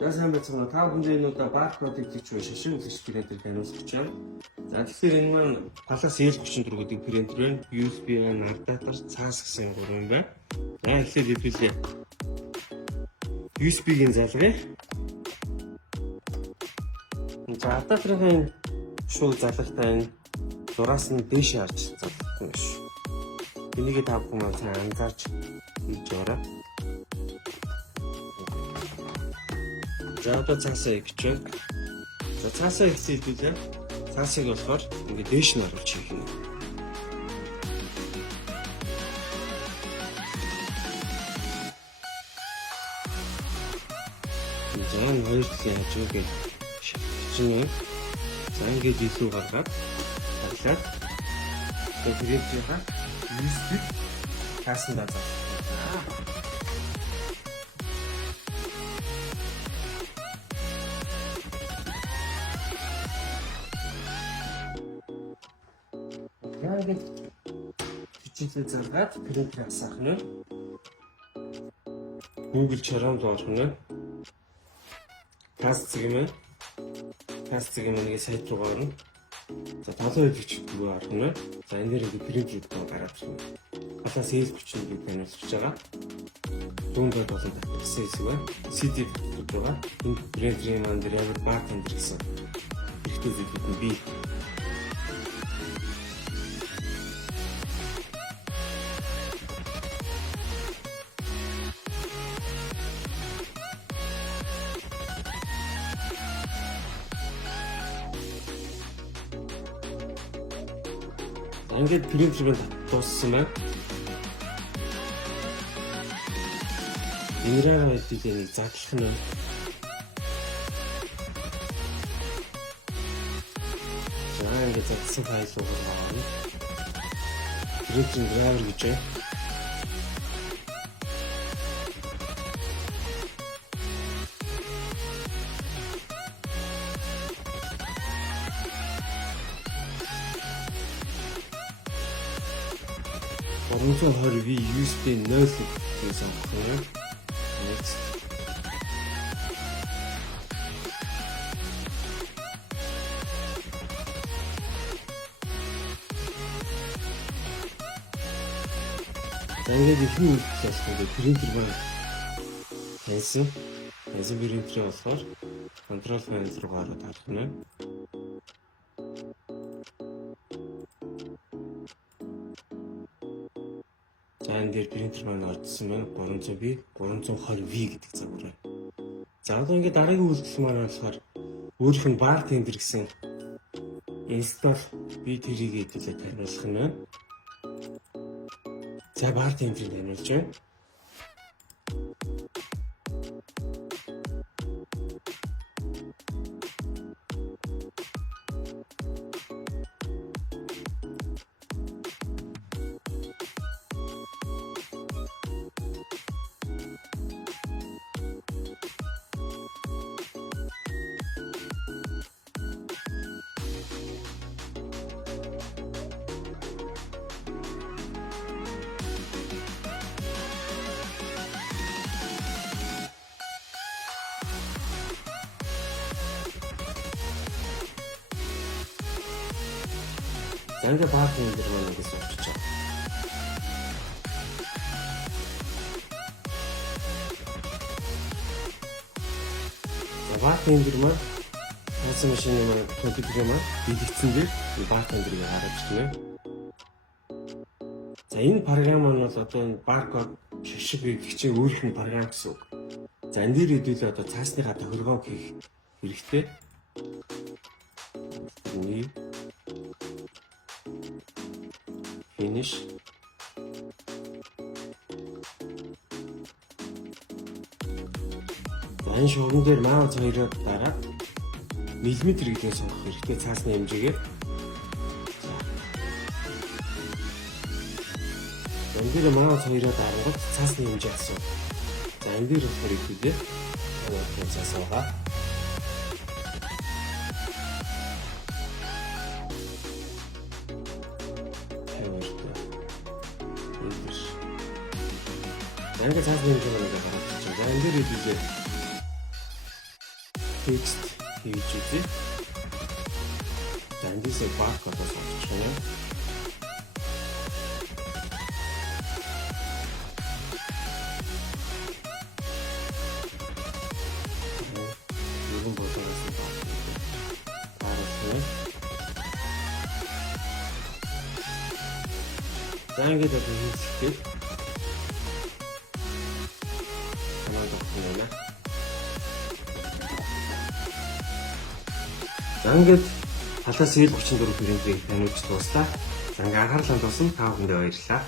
За сайн байцгаана. Та бүхэнд энэ удаа баркодыг хийчих шашин үзэгч принтер таниулах гэж байна. За тэгэхээр энэ маань Palace L34 гэдэг принтер байна. USB адаптер цаас гэсэн 3 юм байна. За эхлээд хэвлэлээ. USB-гийн залгая. За адаптерын шууд залгатай энэ зураас нь дээш харж залгах юм шүү. Энийг та бүхэн сайн анзаарч хийж яваарай. За одоо цаасаа ихчээ. За цаасаа ихсэлдүүлээ. Цаасыг болохоор ингээд дээш нь оруулж хийх юм. За хоёр талын хажууг шивчнээ. За ингээд илүү гаргаад таглаад тэгээд USB таасан даа. Яагаад хичээлээ заргаад принтер асаах нь Google Chrome доорх нь тасцгиймээ нэг сайт руу орно. За талын үеч дүү орно. За энэ дээр принтер рүү гараад ирнэ. Палас L34 таниулж байгаа. Дүүндээ болон татсан хэсэг байна. CD рүү байгаа. Энэ принтерийн маань дээр ямар баг тендер гэсэн хэрэгтэй зүйлүүд нь бий. Ингээд принтерыг дууссан байна. Энэрээ хэдийгээр нэг задлах нь. За ингээд задсан файл руу гаргана. Printer driver гэж байна. Оронцоо 20V USB 0 гэсэн юм. Next. Тэгээд ихний үйлчлэлтэй принтер маань хайсан принтер болохоор control panel руу гараад харах нь. За энэ дээр принтер маань ордсон байна. 320V гэдэг загвар. За одоо ингээд дараагийн үйлдэл маань болохоор өөрийнх нь bar tender гэсэн install би тэрийг хэвлээ таниулах нь байна. За bar tender-ийг таниулж байна. За ингээд баг тендер маань ингэж явчихж байна. За баг тендер маань хуусан машины маань компьютер маань бэлэгдсэн дээр баг тендерийг хараад ирнэ. За энэ програм маань бол одоо энэ баркод шишиг хийгчийн өөрийнх нь програм гэсэн үг. За энэ дээр хэдүүлээ одоо цаасныхаа тохиргоог хийх хэрэгтэй. Finish. Энэ шуурн дээр маус хоёроо дараад миллиметр гэдгээ сонгох хэрэгтэй цаасны хэмжээгээр. Энэ дээр маус хоёроо дарангууд цаасны хэмжээ асуу. За энэ дээр болохоор ихдээ энэ цаас байгаа. Ингээд цаасны хэмжээ гаргаж чинь. За энэ дээр ихдээ текст хийж үзье. За эндээсээ баркодоос авчих юм. Нэгэн бодоос нь за ингээд одоо хийсгээд хамаагүй байна. За ингээд талаас L34 принтерийг таниулж дуслаа. За ингээд анхаарал хандуулсан та бүхэндээ баярлалаа.